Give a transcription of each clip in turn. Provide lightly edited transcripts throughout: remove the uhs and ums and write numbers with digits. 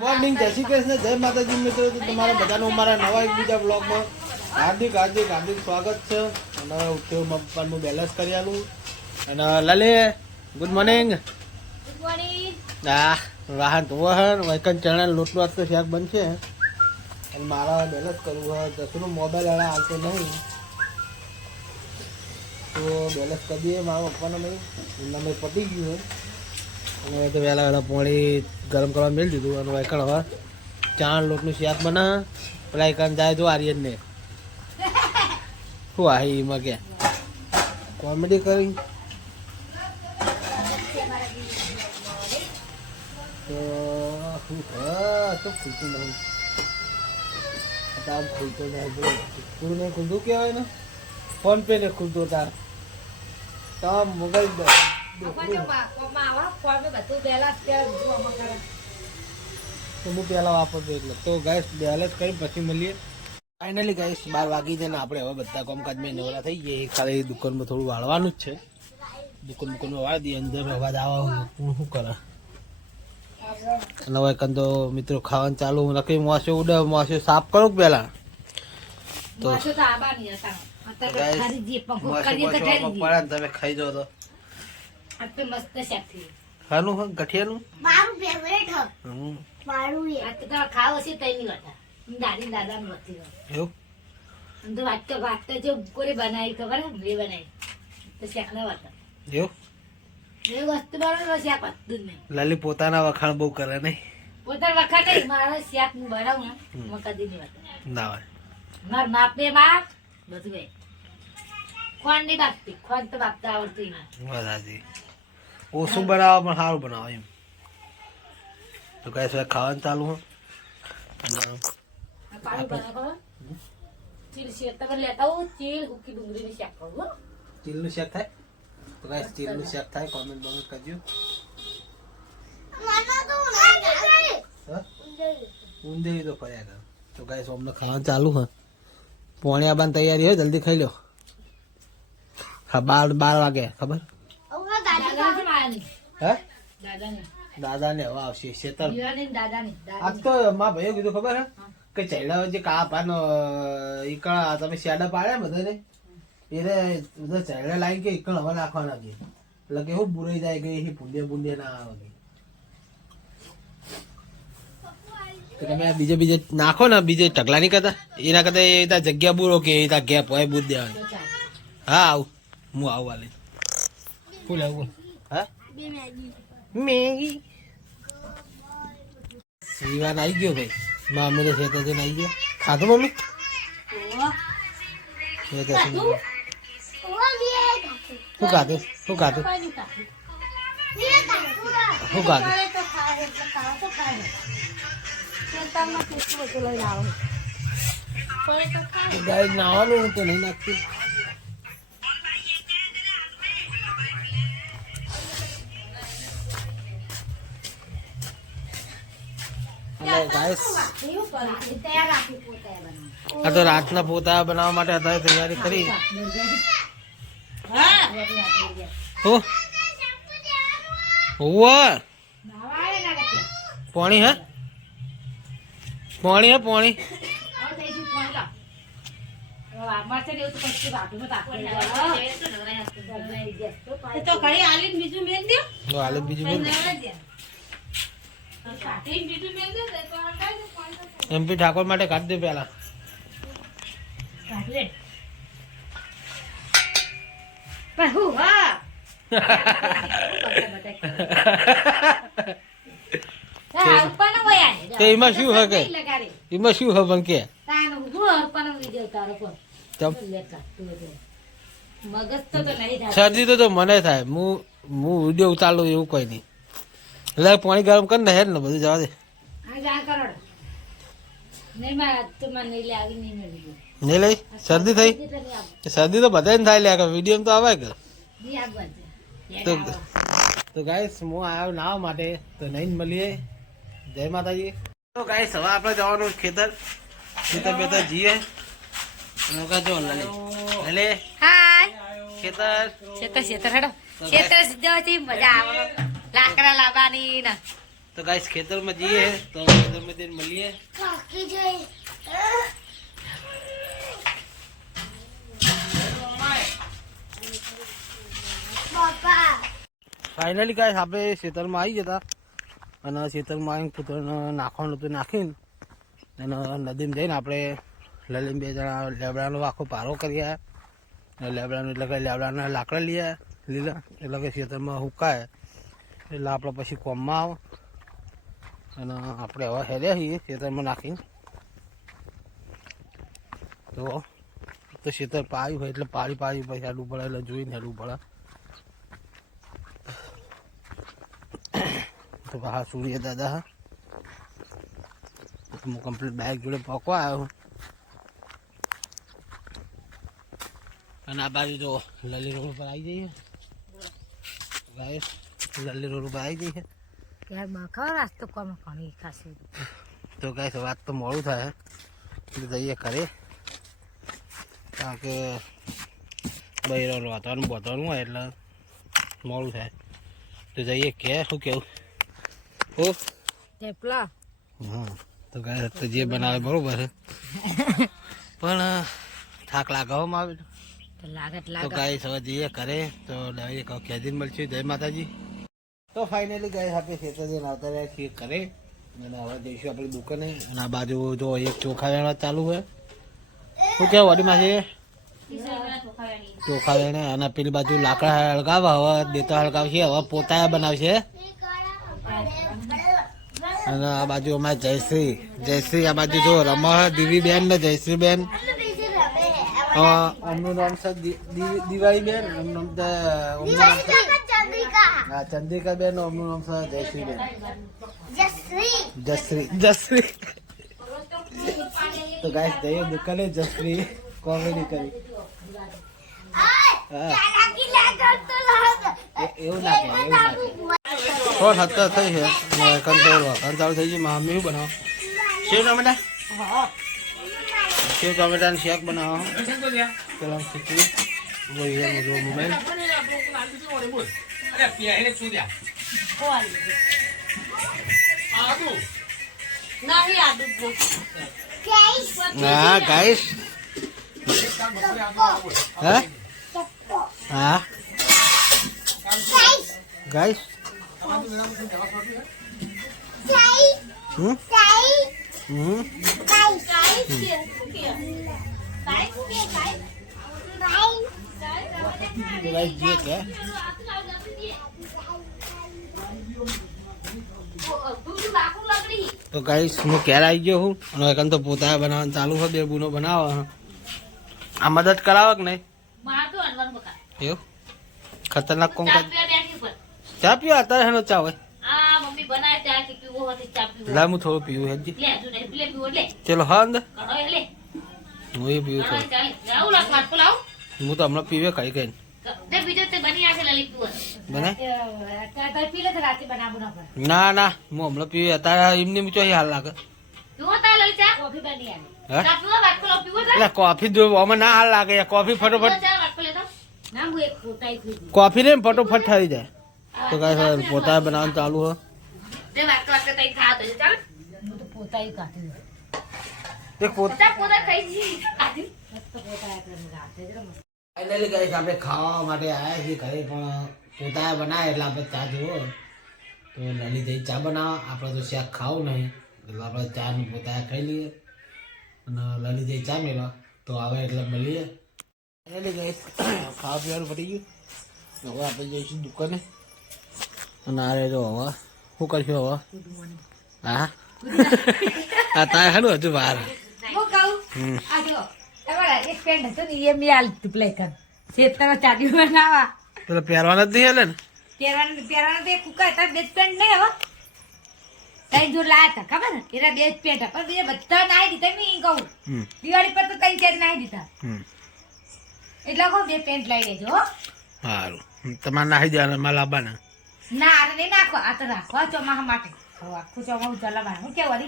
Morning, જય શ્રી કૃષ્ણ, જય માતાજી મિત્રો. તો તમારા બધાનું અમારા નવા એક બીજા બ્લોગમાં હાર્દિક હાર્દિક હાર્દિક સ્વાગત છે. અને ઉઠ્યો પપ્પાનું બેલેન્સ કરી આલું. અને લાલે ગુડ મોર્નિંગ. Good morning. હા, વાહન ધોવાહન વૈકન ચણા લોટનું આજ તો શાક બનશે. અને મારા બેલેન્સ કરવું હોય દસનું મોબાઈલ વાળા આવતો નહીં તો બેલેન્સ કરી દઈએ મારા પપ્પાને ભાઈ એમના પતી ગયું હોય. અને તો વહેલા વહેલા પાણી ગરમ કરવા મેળ દીધું. અને વૈકણ હવે ચણા લોટનું શાક બના પેલા એકણ જાય તો આર્યનને શું આહી એમાં કે કોમેડી કરી તો શું તો ખુલતું નહીં. તાર ખુલતો નહીં ખુલ્લું નહીં ખુલતું કહેવાય ને ફોન પે ને ખુલતો તાર તો મોબાઈલ તો હું પહેલાં વાપરતો એટલે તો ગાઈસ બેલેન્સ કરી પછી મળીએ. ફાઇનલી ગાઈસ 12 વાગી જાય ને આપણે હવે બધા કામકાજમાં નવરા થઈ જઈએ. ખાલી દુકાનમાં થોડું વાળવાનું જ છે. દુકાનમાં વાળી દઈએ. અંદર અવાજ આવે હું શું કરે નવા કંદ તો મિત્રો ખાવાનું ચાલુ નક્કી મોસો ઉડે મોસો સાફ કરું પેલા તો તમે ખાઈ જાઓ તો મસ્ત શાક થઈ ખાનું હોય ગઠિયાનું મારું ફેવરેટ હ મારું આ તો ખાવ છે તઈની વાતા દાદી દાદા નું હતી એવું તો વાત તો જો કોરે બનાવી ખબર હે મે બનાવી તો શાક ના વાતા એવું એ વસ્તુ બનાવવા શાક હતું નહીં. લાલી પોતાના વખાણ બહુ કરે નહીં. પોતાના વખાણ નહીં મારા શાક હું બનાવું ને હું કદી નહીં વાતા ના હોય માર માપે માપ બધું એ ખોન નહીં બાપતી ખોન તો બાપતા આવડતું ના બરાબર ઓછું બનાવો પણ સારું બનાવો એમ. તો કઈ ખાવાનું ચાલુ હોય પાણી બનાવો ચીલ શેર તમે લેતા હો ચીલ હુકી ડુંગળીની શાક કરું ચીલનું શાક થાય તો ગાઈસ ચીલનું શાક થાય કોમેન્ટ બોમેન્ટ કરજો. ઊંધેરી તો ફર્યા કર. તો ગાઈસ અમને ખાવાનું ચાલુ હોય પોણી આવવાની તૈયારી હોય જલ્દી ખાઈ લો. હા 12 વાગે ખબર હે દાદા ને હવે આવશે શેતર આજ તો મારા ભાઈઓ કીધું ખબર હે કે ચૈડા જે કા પાનો ઈકળ તમે શેડા પાડ્યા બધાને એને બધા ચૈડા લાવી કે ઈકળ હવે નાખવાના છે એટલે કે હું બુરાઈ જાય કે એ ભૂંડે ના આવે તો તમે બીજે નાખો ને બીજે ઢગલા નહીં કરતા એના કરતા એ જગ્યા બુરો કે એ ગેપ હોય બુધ દેવાની. હા આવું હું આવું વાલે ફૂલ આવું હા મેગી સીવાન આવી ગયો ભાઈ મામી ને ખેતર જઈને આવી ગયો ખાધું મમ્મી શું ખાધું શું ખાધું શું ખાધું ગાય નાવાનું તો નહીં નાખતું. આ તો રાતના પોતા બનાવવા માટે અત્યારે તૈયારી કરી. પાણી હે પાણી હે પાણી બીજું એમપી ઠાકોર માટે કાઢ દે પેલા એમાં શું હે કે એમાં શું હે પણ કે શરદી તો મને થાય હું વિડીયો ઉતારું એવું કોઈ નહીં એટલે પાણી ગરમ કરી ને હેર ને બધું જવા દે નહીં લઈ શરદી થઈ શરદી તો બધાને થાય લે વિડીયો તો આવે કે તો ગાઈસ હું આવ્યો નાવા માટે તો નહીં મળીએ. જય માતાજી. તો ગાઈસ હવે આપણે જવાનું ખેતર બેતર જઈએ જો લે ખેતર હેડો ખેતર મજા આવે લાકડા લાવવાની ને તો તો ગાઈસ ખેતરમાં જઈએ તો ખેતરમાં જઈને મળીએ. ફાઇનલી ગાઈસ આપણે ખેતરમાં આવી જતા અને ખેતરમાં આવીને પુત્રને નાખવાનું હતું નાખીને અને નદીમાં જઈને આપણે લલીન 2 જણા લેબડાનો આખો પારો કર્યા. લેબડાનું એટલે કે લેબડાના લાકડા લીધા એટલે કે ખેતરમાં હુકાય એટલે આપણે પછી કોમમાં આવે અને આપણે હવે હેર્યા છીએ ખેતરમાં નાખીને. તો ખેતર પાયું હોય એટલે પાડી પછી હેડવું પડે એટલે જોઈને હેડવું પડે. તો બહાર સૂર્ય દાદા હું કમ્પ્લીટ બાઇક જોડે પકવા આવ્યો અને આ બાજુ જો લલી રોડ ઉપર આવી જઈએ. ગાઈસ લલી રોડ ઉપર આવી જઈએ તો ગાઈસ વાત તો મોડું થાય એટલે જઈએ ઘરે કારણ કે બૈરાનું વાતાવરણ બોધવાનું હોય એટલે મોડું થાય તો જઈએ કે શું કેવું તો ગાઈસ તો જે બનાવે બરોબર છે પણ થાક લાગવામાં આવે તો ગાઈસ હવે જઈએ ઘરે તો ખેદીને મળશે. જય માતાજી. તો ફાઇનલી ગાઈસ આપણે ખેતર જઈને આવતા રહ્યા છીએ ઘરે અને હવે જઈશું આપણી દુકાને. અને આ બાજુ જો એક ચોખા વેણવા ચાલુ હોય શું કેવું વાડીમાં છે ચોખા વેણે અને પેલી બાજુ લાકડા હળગાવે હવે દેતા હળગાવશે હવે પોતા બનાવશે. અને આ બાજુ અમારે જયશ્રી આ બાજુ જો રમા દીવી બેન ને જયશ્રી બેન અમનું નામ છે દિવાળી બેન અમનું નામ હા ચંદ્રિકા બેન અમનું નામ છે જયશ્રી બેન જયશ્રી તો ગાઈસ જઈએ દુકાને જયશ્રી કોમેડી કરી એવું ના થોડ હત્તર થઈ છે કંટ્રોલ ચાલુ થઈ ગઈ. મમ્મી શું બનાવો સેવ ટમેટા સેવ ટમેટાનું શેક બનાવો પેલા ખીચડી મોબાઈલ હા ગાઈસ હા હા ગાઈસ તો ગાઈસ હું ક્યારે આવી ગયો હું અને તો પોતા બનાવવાનું ચાલુ હોય. 2 બૂનો બનાવો આ મદદ કરાવો કે નહીં એવું ખતરનાક કોણ ચા પીવો અત્યારે હેનો ચા હોય લા હું થોડું પીવું હેજી ચલો હા અંદર હું એ પીવું છું હું તો હમણાં પીવે કઈ કઈ ના ના હું હમણાં પીવે અત્યારે એમની ચોહી હાલ લાગે કોફી આમાં ના હાલ લાગે કોફી ફટોફટ કોફી ને ફટોફટ થઈ જાય તો કઈ પોતા બનાવવાનું ચાલુ હોય. ફાઇનલી ગાઈસ આપણે ખાવા માટે આવ્યા છીએ ઘરે પણ પોતા બનાવે એટલે આપણે ચા જુઓ તો લલી જઈ ચા બનાવો. આપણે તો શાક ખાવું નહીં એટલે આપણે ચા ને પોતા ખાઈ લઈએ અને લલી જઈ ચા મેળવા તો આવે એટલે મળીએ. ફાઇનલી ગાઈસ ખાવા પીવાનું પડી ગયું હવે આપણે જઈશું દુકાને અને આ જો હવે શું કરશું હવે હા આ તારે હાલું હજુ બહાર પેલા પહેરવાના જ નહીં હાલે ને દિવાળી પર તો 3 સેટ નાઈ દીધા એટલે 2 પેન્ટ લઈ લેજો. સારું તમારે નાખી દેવાના માલ આવવાના ના અરે નહીં નાખો આ તો રાખવા ચોમાસા માટે આખું ચોમાસું ચલાવવાનું હું કેવું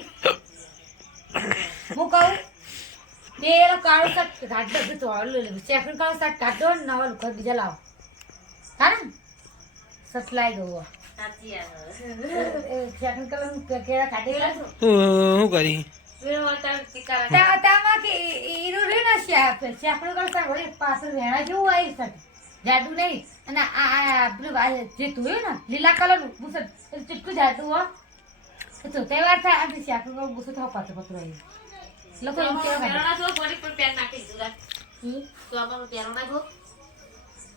હું કહું પેલો કાળો શર્ટ કાઢ દો તો સેકન્ડ કાળો શર્ટ કાઢો ને નવા લુકર બીજા લાવો કારણ શર્ટ લાવી દઉં સેકન્ડ કલર કેળા કાઢી કાઢો શું કરી તામાં કે ઈરું રે ને સેકન્ડ કરતા વળી પાછળ વેણા જેવું આવી શકે જાડુ નહીં અને આ પેલું જે ધોયું ને લીલા કલરનું બુસટ ચીટકું જાડુ હો તો તહેવાર થાય અને સેકન્ડ કલર બુસટ થાવ પાછો પતરો આવી લોકો એમ કેવા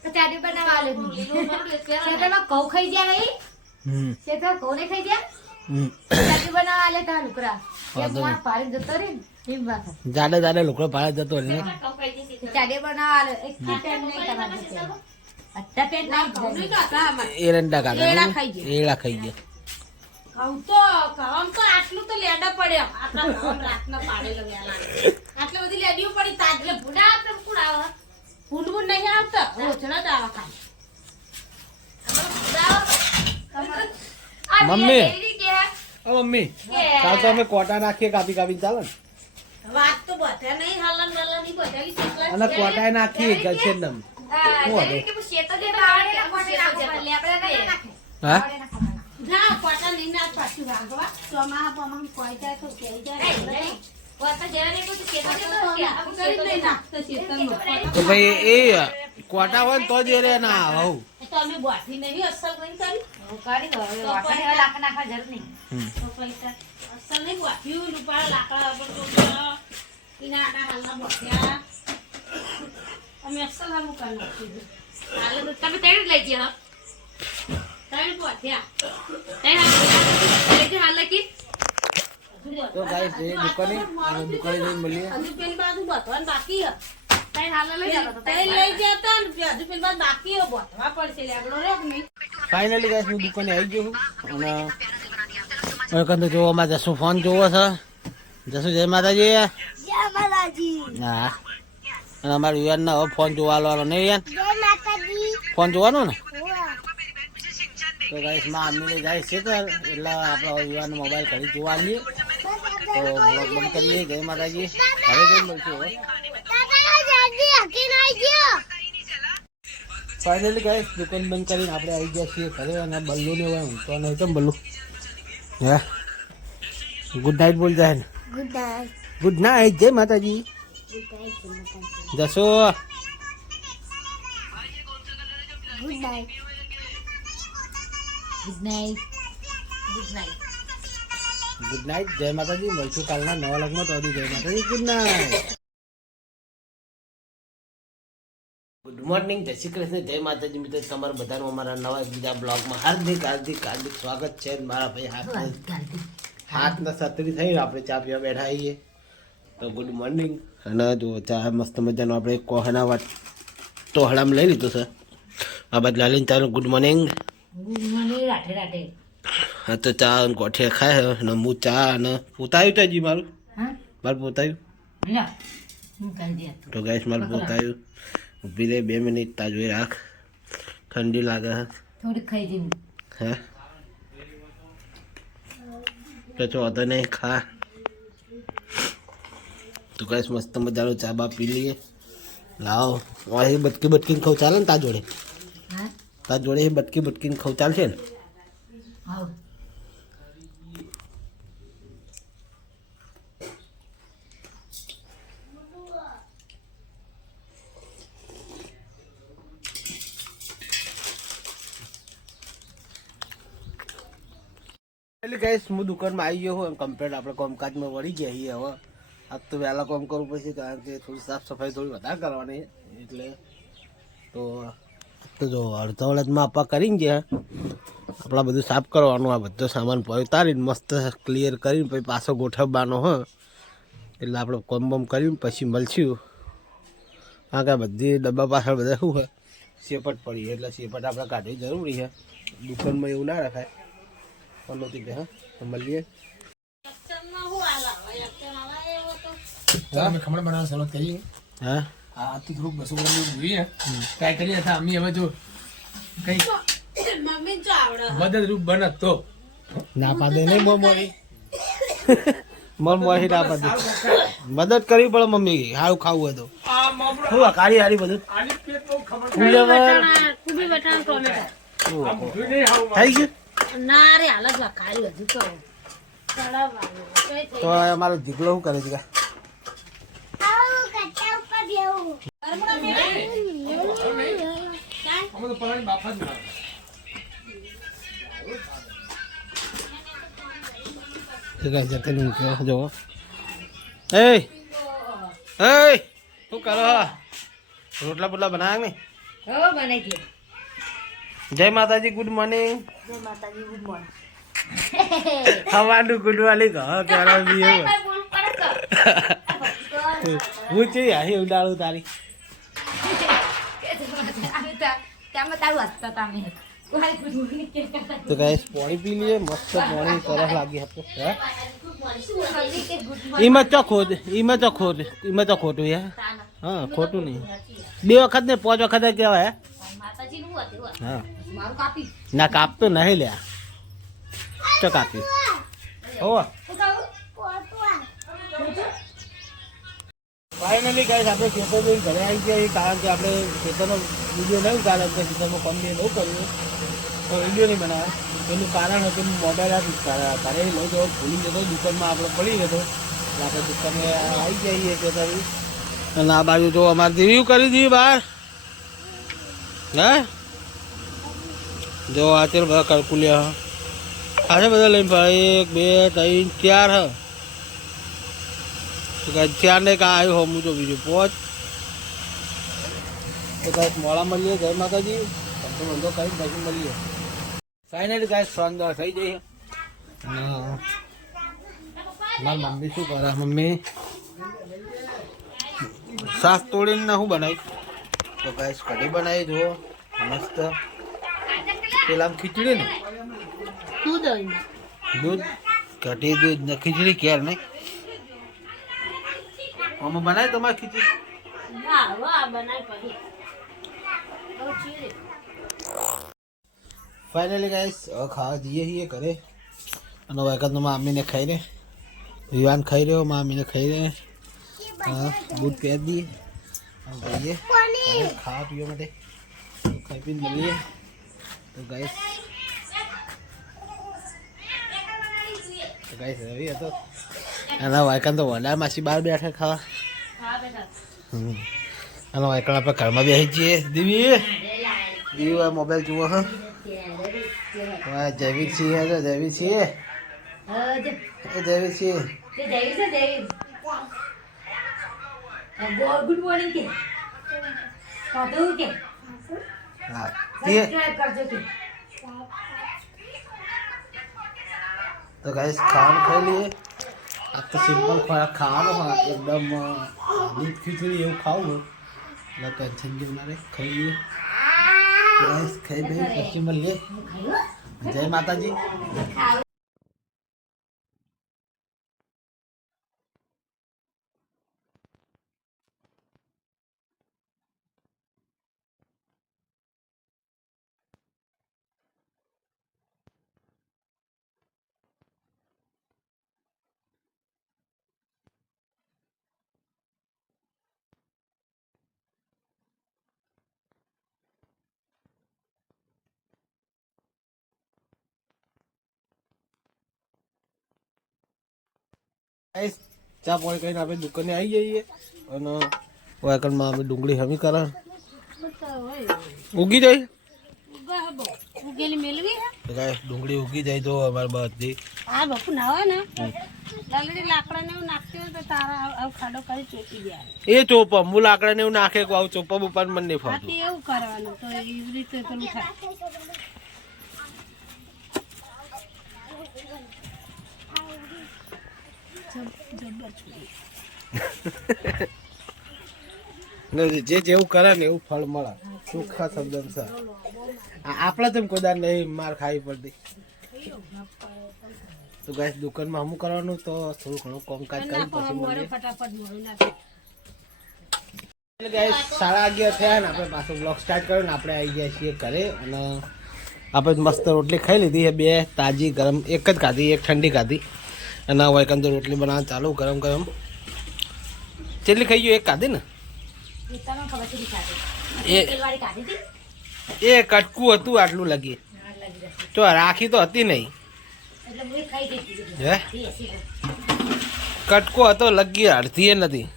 તો ચાડી બનાવવા આલે શેતરમાં ઘઉં ખાઈ ગયા નહીં શેતરમાં ઘઉં નહીં ખાઈ ગયા ચાડી બનાવવા આલે તા લુકરા એ મોણ પાડી જતો રે ને એમ વાત જાડે જાડે લુકડો પાડે જતો ને ચાડી બનાવવા આલે એક પેન નહીં તમારે અટ્ટા પેન નહીં એરંડા કાકા એડા ખાઈ ગયા ઘઉં તો ઘઉં તો આટલું તો લેડા પડે આટલા ઘઉં રાતના પાડેલો વેલા આટલી બધી લેડીઓ પડી તાજલે ભૂડા આપણે કોણ આવે ભૂંડવું નહીં આવતા ઓછડા જ આવા ખાય મમ્મી મમ્મી કાલ તો અમે કોટા નાખીએ કાપી કાપી ચાલે ને વાત તો બધે નહીં હાલન વાલન ની બધાલી શીખવા અને કોટાય નાખીએ ગલશે ને હા ના કોટા નહીં નાખ પાછું વાગવા ચોમા પમા કોઈ જાય તો કેઈ જાય તો ભાઈ એ કોટા હોય ને તો જ રે ના આવું તો અમે બોઠી નહીં અસલ નહીં કરી તો પૈસા અસલ નહીં બોઠ્યું રૂપાળા લાકડા ઉપર તો એના આડા હાલના બોઠ્યા અમે અસલ હાલું કરી નાખ્યું હાલે તો તમે તેડી લઈ ગયા તેડી બોઠ્યા તેડી હાલ લખી તો ગાઈસ એ દુકાને અને દુકાને જઈને મળીએ હજુ પેલી બાજુ બતવાનું બાકી હે તઈ હાલ લઈ જતા ને હજુ પેલી બાજુ બાકી હે બતવા પડશે લેગડો રે કે નહીં ફાઇનલી ગાઈસ હું દુકાને આવી ગયો છું અને હવે કંતો જોવો માં જસુ ફોન જોવો છે જસુ જય માતાજી હા અને અમારું યુવાન ના હવે ફોન જોવા આવવાનો નહીં યાર ફોન જોવાનો ને તો ગાઈસ માં અમ્મી જાય છે તો એટલે આપણો યુવાન મોબાઈલ ઘડી જોવા આવીએ તો બ્લોગ બંધ કરીએ જય માતાજી હવે જઈ મળશું હવે ફાઇનલી ગાઈસ દુકાન બંધ કરીને આપણે આવી ગયા છીએ ઘરે અને બલ્લુ ને હોય તો નહીં તો બલ્લુ હે ગુડ નાઇટ બોલ જાય ને ગુડ નાઇટ જય માતાજી જશો good night good night good night જય માતાજી મળશું કાલના નવા લગ્નમાં તો જય માતાજી ગુડ નાઇટ ગુડ મોર્નિંગ જય શ્રી કૃષ્ણ જય માતાજી મિત્રો તમારા બધાનું અમારા નવા બીજા બ્લોગમાં હાર્દિક હાર્દિક હાર્દિક સ્વાગત છે મારા ભાઈ હાથના સતરી થઈ આપણે ચા પીવા બેઠા આવીએ તો ગુડ મોર્નિંગ અને જો ચા મસ્ત મજાનો આપણે કોહના વાત ટોહડામાં લઈ લીધું છે આ બદલા લઈને ચાલો ગુડ મોર્નિંગ હા તો ચા અને ગોઠિયા ખાય અને હું ચા અને પોતાયું તાજી મારું પોતાયું તો ગાઈસ મારું પોતાયું ઊભી રહી 2 મિનિટ તા જોઈ રાખ ઠંડી લાગે થોડી ખાઈ જઈને હે તો વાંધો નહીં ખા તો ગાઈસ મસ્ત મજાનો ચા બા પી લઈએ લાવો અહીં બટકી બટકીને ખાવ ચાલે ને તા જોડે બટકીને ખાવ ચાલશે ને એટલે ગાઈસ હું દુકાનમાં આવી ગયો હું કમ્પ્લીટ આપણે કામકાજમાં વળી ગયા છીએ હવે આજ તો વહેલા કામ કરવું પડશે કારણ કે થોડી સાફ સફાઈ થોડી વધારે કરવાની એટલે તો જો અડધા વળતમાં આપવા કરીને ગયા આપણા બધું સાફ કરવાનું આ બધો સામાન ઉતારીને મસ્ત ક્લિયર કરીને પછી પાછો ગોઠવવાનો હ એટલે આપણે કોમ બોમ કરીને પછી મળશું કારણ કે બધી ડબ્બા પાછળ બધા શું હોય શેપટ પડી એટલે શેપટ આપણે કાઢવી જરૂરી છે દુકાનમાં એવું ના રખાય પનોતી કે હા તો મળીએ અમે ખમણ બનાવવા શરૂઆત કરીએ હા આ તો થોડુંક બસો ગ્રામ જોઈએ ટ્રાય કરીએ હતા અમ્મી હવે જો કઈ મમ્મી જો આવડે મદદરૂપ બનત તો ના પાડે નહીં મોરી મોરી ના પાડે મદદ કરવી પડે મમ્મી હારું ખાવું હોય તો આ મામડો શું કાળી હારી બધું આની પેટ બહુ ખબર કુબી વટાણા ટોમેટો આ મોઢું નહીં હાવ થઈ ગયું ના રે હાલ જ વખાડ્યું હજુ કરો ચડાવવાનું તો અમારો દીકલો શું કરે છે કા? અમે તો પલાળી બાફા જ ના તો ગાઈસ જતે મૂક્યો જો એ શું કરો? રોટલા બોટલા બનાવ્યા ને? હવે બનાવી દે. જય માતાજી, ગુડ મોર્નિંગ. જય માતાજી, ગુડ મોર્નિંગ. હવાનું ગુડ મોર્નિંગ કરાવી એવું હું છે અહીં ઉડાડું તારી. ત્યાંમાં તારું હસતા તમે તો ગાઈસ પાણી પી લઈએ, મસ્ત પાણી સરસ લાગે આપણે. એમાં તો ખોટું યાર. હા ખોટું નહીં, 2 વખત ને 5 વખત કહેવાય. હા મારું કાપી ના કાપતો નહીં લ્યા, તો કાપી હો. ફાઇનલી ગાઈસ આપણે ખેતર જઈને ઘરે આવી ગયા, કારણ કે આપણે ખેતરનો વિડીયો નહીં ઉતાર્યો, આપણે ખેતરમાં કોમ બી બહુ કર્યું તો વિડીયો નહીં બનાવ્યો. એનું કારણ હતું મોબાઈલ ઘરે લઈ જવો ભૂલી જતો, દુકાનમાં આપણે પડી જતો, એટલે આપણે દુકાને આવી જઈએ ખેતર. અને આ બાજુ જો અમારે રિવ્યુ કરી દઈએ બહાર. હા જો આ ચાલ બધા કલકુલિયા આજે બધા લઈને ભાઈ 1 2 3 4 4 ને કાં આવ્યું હમું તો બીજું 5 તો કાંઈક મોડા મળીએ. જય માતાજી, ધંધો કરીને પછી મળીએ. ફાઇનલી કાંઈક શાનદાર થઈ જઈએ. મારી મમ્મી શું કરે? મમ્મી શાક તોડીને શું બનાવી? તો ગાઈસ કઢી બનાવી જુઓ મસ્ત. પેલા ખીચડી ને દૂધ કઢી દૂધ ને ખીચડી ક્યારે નહીં અમે બનાવી તમારી ખીચડી? ફાઇનલી ગાઈસ હવે ખાવા જઈએ છીએ ઘરે. અને વખત મામીને ખાઈ રે, વિવાન ખાઈ રહ્યો, મામીને ખાઈ રે. હા દૂધ પહેરી દઈએ, જઈએ ખાવા પીવા માટે, ખાઈ પીને મળીએ. તો ગાઈસ રવિ હતો એના વાયકણ તો વડા માસી બહાર બેઠા ખાવા. એના વાયકણ આપણે ઘરમાં બેસી જઈએ. દીવી મોબાઈલ જુઓ. હા જૈવિક છીએ, જૈવિક છીએ, જૈવિક છીએ. ગુડ મોર્નિંગ કે કાઢું કે હા સબસ્ક્રાઇબ કરજો કે. તો ગાઈસ ખાવાનું ખાઈ લઈએ. આ તો સિમ્પલ ખોરાક ખાવાનો હોય, એકદમ દૂધ ખીચડી એવું ખાવું એટલે ટેન્શન જેવું ના રહે. ખાઈ લઈએ ગાઈસ, ખાઈ દઈએ પછી મળીએ. જય માતાજી. ચા પાણી કરીને આપણે દુકાને આવી જઈએ. અને વાયકણમાં આપણે ડુંગળી હમી કરે ઉગી જાય. ઉગેલી મેલવી ડુંગળી ઉગી જાય તો અમારે બધી હા બાપુ ના હોય ને લાલડી લાકડા ને એવું નાખતી હોય તો તારા આવું ખાડો કરી ચોટી જાય. એ ચોપા હું લાકડા ને એવું નાખે આવું ચોપા ઉપર મને નહીં ફાવતું. એવું કરવાનું તો એવી રીતે પેલું થાય. જે જેવું કરે ને એવું ફળ મળે. સુખા શબ્દ આપડે તેમ કોદાર નહીં માર ખાવી પડતી. તો ગાઈસ દુકાનમાં અમુક કરવાનું તો થોડું ઘણું કામકાજ કરી પછી મળીએ. ફટાફટ મોડું નાખે. ગાઈસ 11:30 થયા ને આપણે પાછો બ્લોગ સ્ટાર્ટ કર્યો ને આપણે આવી ગયા છીએ ઘરે. અને આપણે મસ્ત રોટલી ખાઈ લીધી છે, 2 તાજી ગરમ, એક જ ખાધી, એક ઠંડી ખાધી. અને વાયકન તો રોટલી બનાવવા ચાલુ ગરમ ગરમ. કેટલી ખાઈ ગયો? એક ખાધી ને એ કટકું હતું આટલું લાગી. તો રાખી તો હતી નહીં એટલે હું એ ખાઈ જતી હતી. હે દેશી તો. કટકો હતો લગી અડધી એ નથી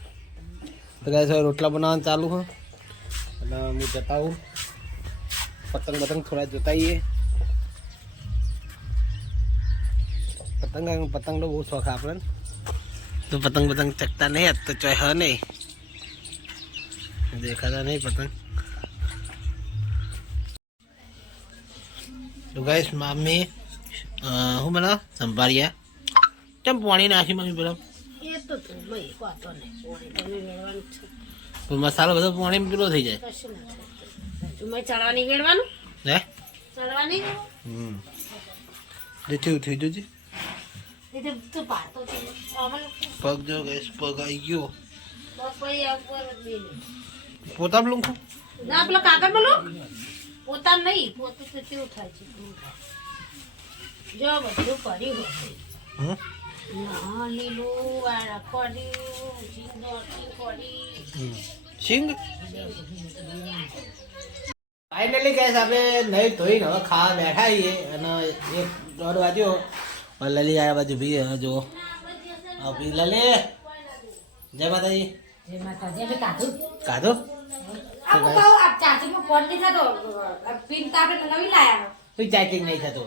તો ગાઈસ હવે રોટલા બનાવવાનું ચાલુ છે અને હું જતા આવું પતંગ બતંગ થોડા જોતાઈએ પતંગનો બહુ શોખ આપણને તો પતંગ બતંગ ચકતા નહીં તો ચોય હ નહીં દેખાતા નહીં પતંગ તો ગાઈસ મમ્મી હું બનાવ સંભાળ્યા કેમ પાણી નાખી મમ્મી પેલા એ તો તું ભાઈ વાતો નહીં પોણી તમે વેળવાનું છે તો મસાલો બધો પાણી પેલો થઈ જાય કશું ના થાય તું ચડવા નહીં વેળવાનું હે ચડવા નહીં જેથી થઈ જજે એ તો તું પાતો છે અમલ પગ જો ગેસ પગ આવી ગયો બપોઈ ઉપર બે પોતા પેલું ના પેલો કાગળ બોલો પોતા નહીં પોતું તો કેવું થાય છે જો બધું કર્યું હોય ના લીલું વાળા પડ્યું ઝીંગોટી પડી સિંગ ફાઇનલી ગેસ આપણે નહીં ધોઈને હવે ખાવા બેઠા છીએ અને 1-1.5 વાગ્યો લલી આ બાજુ ભી જો આપી લલી જય માતાજી જે માતાજી અમે કાઢું. કાધો આ હું કહું, આ ચાચીમાં ફોન નહીં થતો. પિન તો આપણે નવી લાયા. તું ચાટિંગ નહીં થતો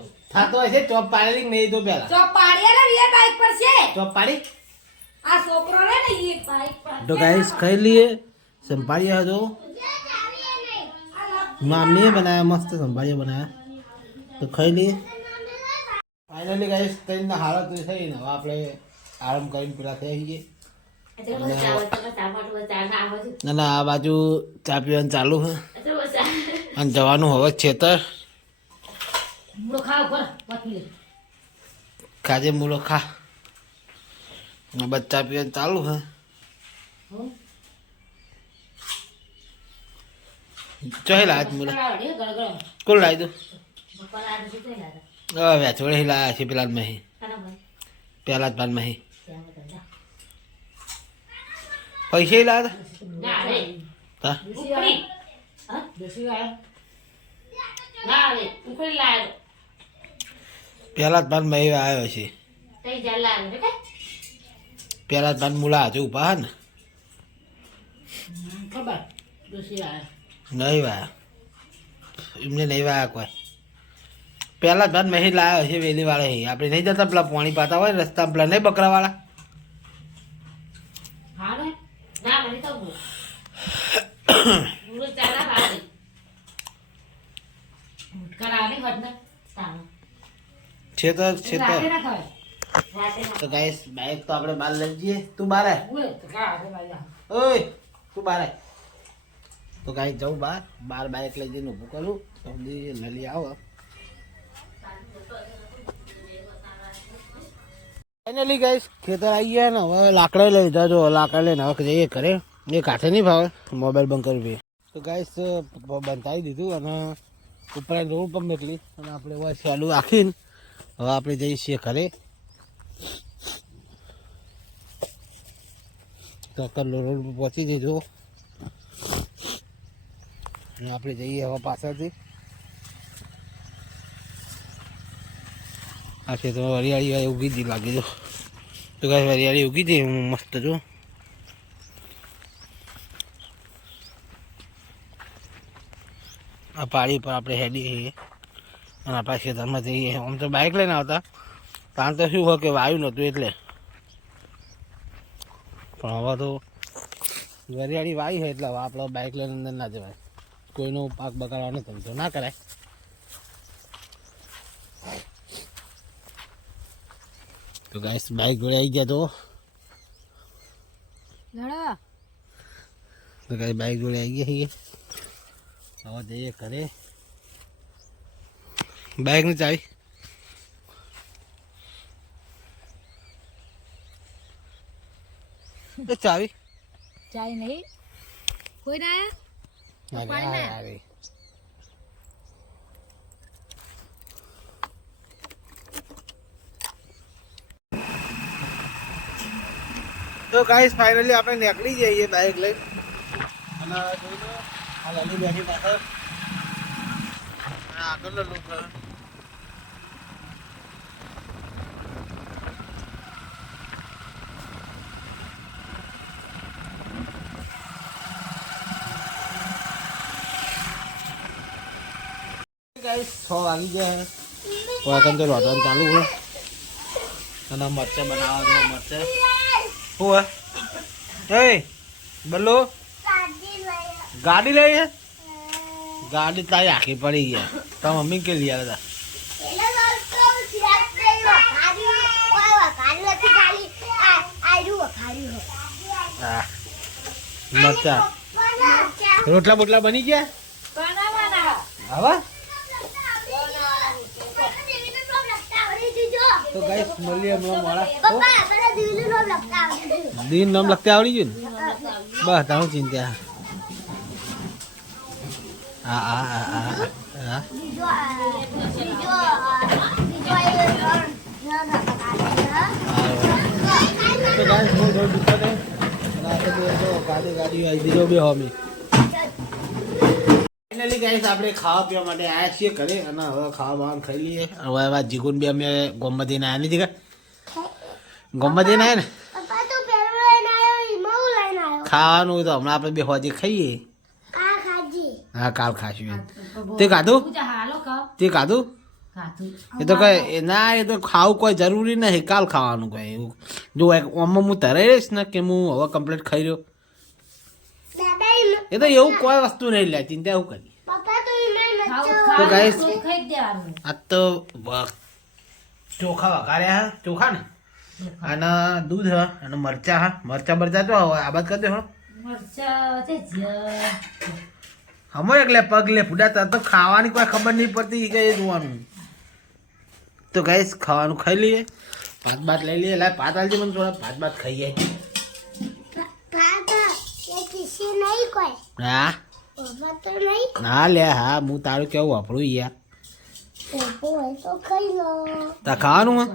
હશે ચોપ પાડેલી નહીં તો પેલા ચોપ પાડીએ ને એ બાઈક પર છે. ચોપ પાડી આ છોકરો રે ને એ બાઈક પર તો ગાઈસ ખાઈ લઈએ સંભાળીએ જો મામીએ બનાયા મસ્ત સંભાળીએ બનાયા તો ખાઈ લઈએ ફાઇનલી ગાઈસ ત્રણ હાલત થઈ ને હવે આપણે આરામ કરીને પેલા થઈ ગઈએ અને આ બાજુ ચા પીવાનું ચાલુ છે અને જવાનું હવે ખેતર મૂળો ખાવ પર પતી લે. ખાજે મૂલો ખા બચ્ચા પીવાનું ચાલુ છે હો ચોહી લાજ મૂલો કરાવડે ગળગળો. કોણ લાવી દો બપોર આડે છે તો લાગે. વેચોડે લાયા છે પેલા જ મહી કાના ભાઈ પેલા જ બાદ મહી ત્યાં બધા પૈસા લાયા ના રે હતા ઉકળી હા દેશી વાળા ના રે ઉકળી લાયો પેલા જ બાદ મહી આવ્યો છે તઈ જા લાયો કે પેલા જ બાદ મુલા હજુ ઉભા હે ને ખબર દેશી વાળા નહીં વાયા એમને નહીં વાયા કોઈ પેલા જ બાદ મહી લાવ્યો છે વેલી વાળા આપણે નહીં જતા પેલા પાણી પાતા હોય રસ્તા પેલા નહીં બકરા વાળા હા ને ના મને તો પૂરો ચાલા લાવે કરાવે વડને તાનો છેતર રાતે છેતર ના ખાય રાતે તો ગાઈસ બાઈક તો આપણે બહાર લઈ જઈએ તું બહાર આય ઉએ તો કાઢે ભાઈ ઓય તું બહાર આય તો ગાઈસ જાઉં બહાર બાઈક લઈ જઈને ઊભું કરું તો લલી આવો ફાઇનલી ગાઈસ ખેતર આવી ગયા ને હવે લાકડા લઈ લીધા જો લાકડા લઈને હવે જઈએ ઘરે એ કાંઠે નહીં ભાવે મોબાઈલ બંધ કરવી તો ગાઈસ બંધાવી દીધું અને ઉપર રોડ પર મોકલી અને આપણે હવે ચાલુ રાખીને હવે આપણે જઈએ છીએ ઘરે તો રોડ પર પહોંચી જઈજો અને આપણે જઈએ હવે પાછળથી આ છે તો હરિયાળી ઉગી જ લાગે જો તો કાંઈ હરિયાળી ઉગી હતી મસ્ત જો આ પાડી પર આપણે હેડી છીએ અને આપણા ખેતરમાં જઈએ આમ તો બાઇક લઈને આવતા કારણ તો શું હોય કે વાયુ નહોતું એટલે પણ હવે તો હરિયાળી વાયુ હોય એટલે હવે આપણે બાઇક લઈને અંદર ના જવાય કોઈનો પાક બગાડવાનો ધંધો ના કરાય તો ગાઈસ બાઇક જોડે આવી ગયા તો ગાઈસ બાઇક જોડે આવી ગયા છીએ હવે જઈએ ઘરે બાઇકની ચાવી ચાવી ચાય નહીં કોઈ ના અરે તો ગાઈસ ફાઇનલી આપણે નીકળી જઈએ બાઇક લઈને અને જોઈ લો આ લલી બેઠી પાછળ અને આગળનો લુક ગાઈસ 6 વાગી ગયા વાકન તો રોટવાનું ચાલુ હોય અને મરચાં બનાવવા જો મરચાં હું હે બલ્લો ગાડી લઈ હે ગાડી તારી આખી પડી ગયા તો મમ્મી કે લઈ આવ્યા હતા મરચાં રોટલા બોટલા બની ગયા આવા તો ગાઈસ મળીએ હમણાં મોડા દીન નામ લખતા આવડી ગયું ને બસ તારું ચિંતા હા હા હા હા તો ગાઈસ બહુ બહુ દુકાને ગાડી ગાડી આવી દીધો બે હોમી ફાઇનલી ગાઈસ આપણે ખાવા પીવા માટે આવ્યા છીએ ઘરે અને હવે ખાવા બાવા ખાઈ લઈએ હવે એવા જીગુન બી અમે ગોમમાં જઈને આવ્યા નથી ગોમમાં જઈને આવ્યા ને ખાવાનું તો હમણાં આપણે બે હોજી ખાઈએ હા કાલ ખાશું તે ખાધું તે ખાધું એ તો કઈ ના એ તો ખાવું કોઈ જરૂરી નહીં કાલ ખાવાનું કોઈ એવું જો ઓમાં હું તરાઈ રહીશ ને કે હું હવે કમ્પ્લીટ ખાઈ રહ્યો એ તો એવું કોઈ વસ્તુ નહીં લે ચિંતા એવું કરી તો ગાઈસ આ તો ચોખા વઘાર્યા ચોખા ને અને દૂધ હ અને મરચા મરચા તો આ બાદ કરી દે હમો એટલે પગલે ફૂડા તો ખાવાની કોઈ ખબર નહીં પડતી કે એ જોવાનું તો ગાઈસ ખાવાનું ખાઈ લઈએ ભાત લઈ લઈએ લાય ભાત આલજે મને થોડા ભાત ખાઈએ હા ના લે હા હું તારું કેવું વાપરું યાર તા ખાવાનું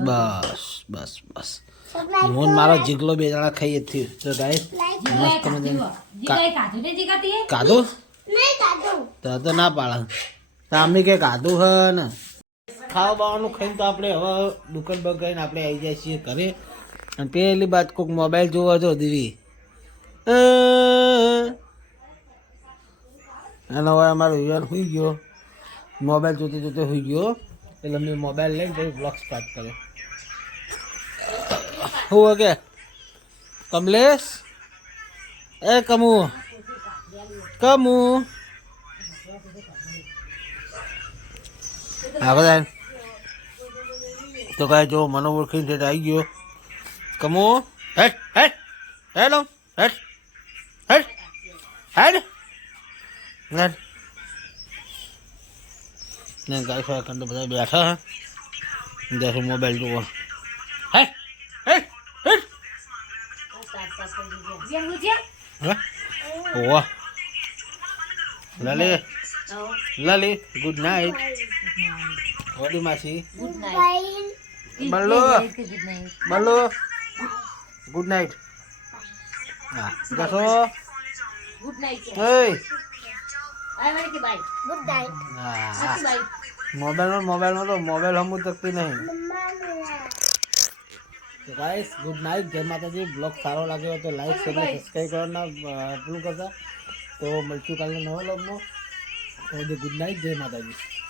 બસ બસ બસ મોન મારો જીગલો બે જણા ખાઈએ થયું તો ગાઈસ મસ્ત કાધું તો ના પાડા તો અમે કે કાધું હ ને ખાવા બાવાનું ખાઈને તો આપણે હવે દુકાન બગાઈને આપણે આવી જાય છીએ ઘરે અને પેલી બાદ કોઈક મોબાઈલ જોવા જો દીવી અને હવે અમારો વિવાન સુઈ ગયો મોબાઈલ જોતે સુઈ ગયો એટલે મેં મોબાઈલ લઈને પછી બ્લોગ સ્ટાર્ટ કર્યો શું કે કમલેશ એ કમુ હા બધા તો કાંઈ જો મને ઓળખીને સેટ આવી ગયો કમુ હેડ હેડ હેલો હેડ હેડ હેડ હેડ ને ગાય ફાય કંડો બધા બેઠા હે દેખો મોબાઈલ જોવો હેડ હેડ હેડ ઓવા લાલી ગુડ નાઇટ ઓડી માસી બલ્લો ગુડ નાઇટ હા ગસો ગુડ નાઇટ એ આઈ કે બાય ગુડ નાઇટ હા મોબાઈલમાં તો મોબાઈલ હમું તકતી નહીં તો ગાઈસ ગુડ નાઇટ જય માતાજી બ્લોગ સારો લાગ્યો તો લાઈક શેર અને સબસ્ક્રાઈબ કરવાના ભૂલ કરતા તો મળશું કાલના નવા બ્લોગમાં તો ગુડ નાઇટ જય માતાજી